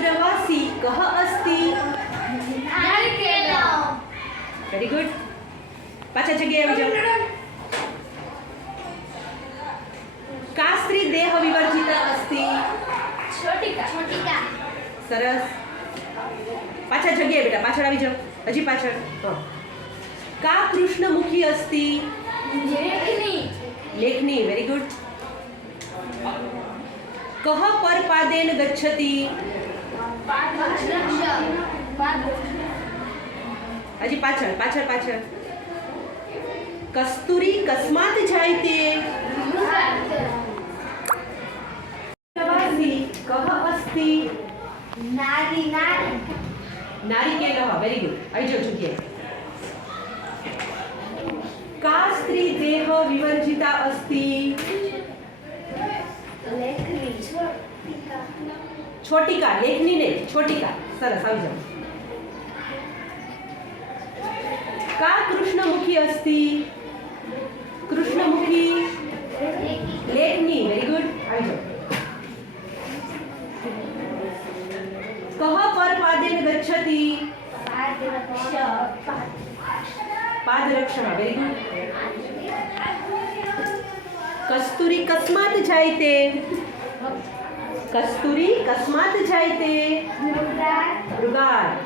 आर्द्रवासी कः अस्ति? Very good. पाछा जग्याए આવી જાઓ. का स्त्री देह विवर्जिता अस्ति? सरस. पाछा जग्याए बेटा पाछળ આવી જાઓ. હજી પાછળ. का कृष्णमुखी अस्ति? लेखनी. Very good. कः परपादेन गच्छति? हजी पाछળ पाछળ पाछળ. कस्तूरी कस्मात् जायते? आर्द्रवासी कः अस्ति? नारिकेलः. Very good. આવી જાઓ જગ્યાએ. का स्त्री देह विवर्जिता अस्ति? छोटिका. लेखनी ने छोटिका. सरस. આવી જાઓ. का कृष्णमुखी अस्ति? कृष्णमुखी. लेखनी. Very good. આવી જાઓ. कः परपादेन गच्छति? पादरक्षः. Very good. कस्तूरी कस्मात् जायते? कस्तूरी कस्मात् जायते? मृगात्.